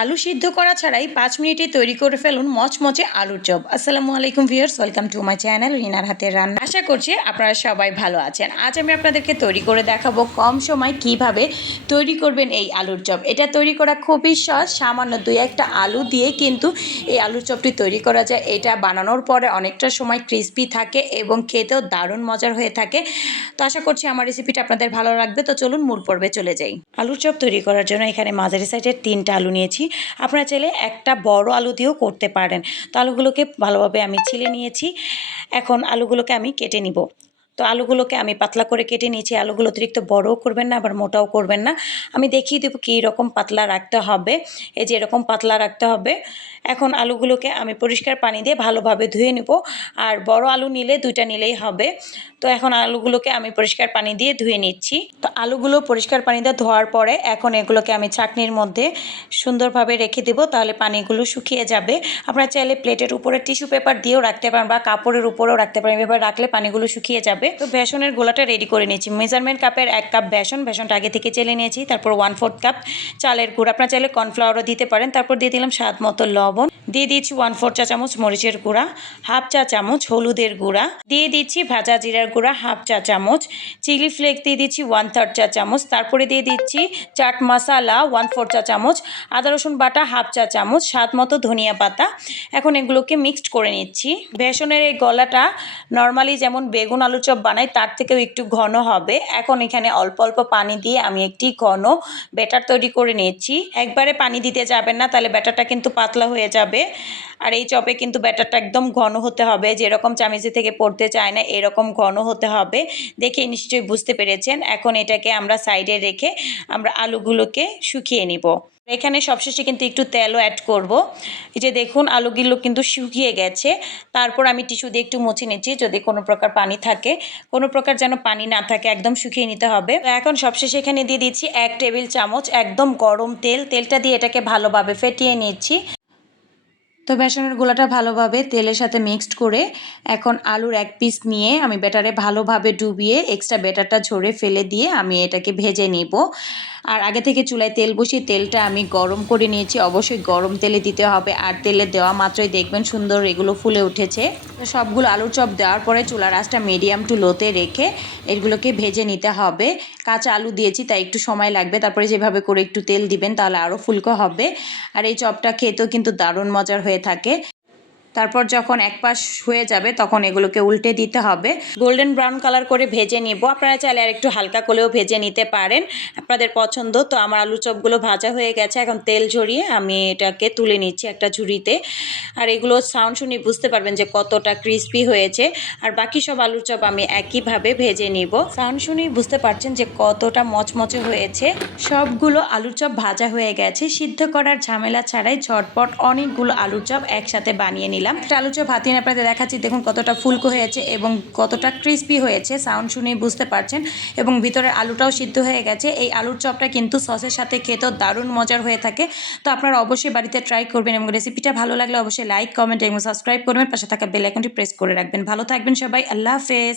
আলু সিদ্ধ করা ছাড়াই ৫ মিনিটে তৈরি করে ফেলুন মচমচে আলুর চপ। আসসালামু আলাইকুম viewers, welcome to my channel রিনার হাতের রান্না। আশা করছি আপনারা সবাই ভালো আছেন। আজ আমি আপনাদেরকে তৈরি করে দেখাবো কম সময় কিভাবে তৈরি করবেন এই আলুর চপ। এটা তৈরি করা খুবই সহজ, সামান্য ২-১টা আলু দিয়ে কিন্তু এই আলুর চপটি তৈরি করা যায়। এটা বানানোর পরে অনেকটা সময় ক্রিস্পি থাকে এবং খেতেও দারুণ মজার হয়ে থাকে। তো আশা করছি আমার রেসিপিটা আপনাদের ভালো লাগবে। তো চলুন মূল পর্বে চলে যাই। আলুর চপ তৈরি করার জন্য এখানে মাঝারি সাইজের 3টা আলু নিয়েছি। আপনারা চাইলে একটা বড় আলু দিয়েও করতে পারেন। তো আলুগুলোকে ভালোভাবে আমি ছিলে নিয়েছি। এখন আলুগুলোকে আমি কেটে নিব। তো আলুগুলোকে আমি পাতলা করে কেটে নিয়েছি। আলুগুলো অতিরিক্ত বড়ও করবেন না, আবার মোটাও করবেন না। আমি দেখিয়ে দেবো কী রকম পাতলা রাখতে হবে। এই যে এরকম পাতলা রাখতে হবে। এখন আলুগুলোকে আমি পরিষ্কার পানি দিয়ে ভালোভাবে ধুয়ে নেব। আর বড় আলু নিলে 2টা নিলেই হবে। তো এখন আলুগুলোকে আমি পরিষ্কার পানি দিয়ে ধুয়ে নিচ্ছি। তো আলুগুলো পরিষ্কার পানি দিয়ে ধোয়ার পরে এখন এগুলোকে আমি ছাঁকনির মধ্যে সুন্দরভাবে রেখে দেবো, তাহলে পানিগুলো শুকিয়ে যাবে। আপনারা চাইলে প্লেটের উপরে টিস্যু পেপার দিয়েও রাখতে পারেন বা কাপড়ের উপরেও রাখতে পারেন। এভাবে রাখলে পানিগুলো শুকিয়ে যাবে। তো বেসনের গোলাটা রেডি করে নিয়েছি। মেজারমেন্ট কাপের 1 কাপ বেসনটা আগে থেকে চেলে নিয়েছি। তারপর 1/4 কাপ চালের গুঁড়া, আপনারা চাইলে কর্নফ্লাওয়ারও দিতে পারেন। তারপর দিয়ে দিলাম স্বাদ মতো লবণ, দিয়ে দিচ্ছি 1/4 চা চামচ মরিচের গুঁড়া, 1/2 চা চামচ হলুদের গুঁড়া, দিয়ে দিচ্ছি ভাজা জিরার গুঁড়া 1/2 চা চামচ, চিলি ফ্লেক্স দিয়ে দিচ্ছি 1/3 চা চামচ, তারপরে দিয়ে দিচ্ছি চাট মশলা 1/4 চা চামচ, আদা রসুন বাটা 1/2 চা চামচ, স্বাদ মতো ধনিয়া পাতা। এখন এগুলোকে মিক্সড করে নিচ্ছি। বেসনের এই গলাটা নর্মালি যেমন বেগুন আলু চপ বানাই তার থেকেও একটু ঘন হবে। এখন এখানে অল্প অল্প পানি দিয়ে আমি একটি ঘন ব্যাটার তৈরি করে নিচ্ছি। একবারে পানি দিতে যাবেন না, তাহলে ব্যাটারটা কিন্তু পাতলা হয়ে যাবে। আর এই চপে কিন্তু ব্যাটারটা একদম ঘন হতে হবে, যেরকম চামিচি থেকে পড়তে চায় না এরকম ঘন হতে হবে। দেখে নিশ্চয়ই বুঝতে পেরেছেন। এখন এটাকে আমরা সাইডে রেখে আমরা আলুগুলোকে শুকিয়ে নিব। এখানে সবশেষে কিন্তু একটু তেলও অ্যাড করব। এই যে দেখুন আলুগুলো কিন্তু শুকিয়ে গেছে। তারপর আমি টিস্যু দিয়ে একটু মুছে নিচ্ছি যদি কোনো প্রকার পানি থাকে। কোনো প্রকার যেন পানি না থাকে, একদম শুকিয়ে নিতে হবে। তো এখন সবশেষে এখানে দিয়ে দিচ্ছি 1 টেবিল চামচ একদম গরম তেল। তেলটা দিয়ে এটাকে ভালোভাবে ফেটিয়ে নিচ্ছি। তো বেসনের গোলাটা ভালোভাবে তেলের সাথে মিক্সড করে এখন আলুর 1 পিস নিয়ে আমি ব্যাটারে ভালোভাবে ডুবিয়ে এক্সট্রা ব্যাটারটা ঝরে ফেলে দিয়ে আমি এটাকে ভেজে নিব। আর আগে থেকে চুলায় তেল বসিয়ে তেলটা আমি গরম করে নিয়েছি। অবশ্যই গরম তেলে দিতে হবে, আর তেলে দেওয়া মাত্রই দেখবেন সুন্দর এগুলো ফুলে উঠেছে। তো সবগুলো আলুর চপ দেওয়ার পরে চুলার আঁচটা মিডিয়াম টু লোতে রেখে এগুলোকে ভেজে নিতে হবে। কাঁচা আলু দিয়েছি তাই একটু সময় লাগবে। তারপরে যেভাবে করে একটু তেল দিবেন তাহলে আরও ফুলকো হবে। আর এই চপটা খেতেও কিন্তু দারুণ মজার হয়ে থাকে। তারপর যখন এক পাশ হয়ে যাবে তখন এগুলোকে উল্টে দিতে হবে। গোল্ডেন ব্রাউন কালার করে ভেজে নিব। আপনারা চাইলে আর একটু হালকা করেও ভেজে নিতে পারেন, আপনাদের পছন্দ। তো আমার আলু চপগুলো ভাজা হয়ে গেছে। এখন তেল ঝরিয়ে আমি এটাকে তুলে নিচ্ছি একটা ঝুড়িতে। আর এগুলো সাউন্ড শুনে বুঝতে পারবেন যে কতটা ক্রিস্পি হয়েছে। আর বাকি সব আলুর চপ আমি একইভাবে ভেজে নিব। সাউন্ড শুনেই বুঝতে পারছেন যে কতটা মচমচে হয়েছে। সবগুলো আলুর চপ ভাজা হয়ে গেছে। সিদ্ধ করার ঝামেলা ছাড়াই ঝটপট অনেকগুলো আলুর চপ একসাথে বানিয়ে নিলাম। একটা আলুর চপ হাতিয়ে আপনাদের দেখাচ্ছি, দেখুন কতটা ফুলকো হয়েছে এবং কতটা ক্রিস্পি হয়েছে। সাউন্ড শুনেই বুঝতে পারছেন। এবং ভিতরের আলুটাও সিদ্ধ হয়ে গেছে। এই আলুর চপটা কিন্তু সসের সাথে খেতেও দারুণ মজার হয়ে থাকে। তো আপনারা অবশ্যই বাড়িতে ট্রাই করবেন এবং রেসিপিটা ভালো লাগলে অবশ্যই লাইক, কমেন্ট এবং সাবস্ক্রাইব করবেন। পাশে থাকা বেল আইকনটি প্রেস করে রাখবেন। ভালো থাকবেন সবাই। আল্লাহ হাফেজ।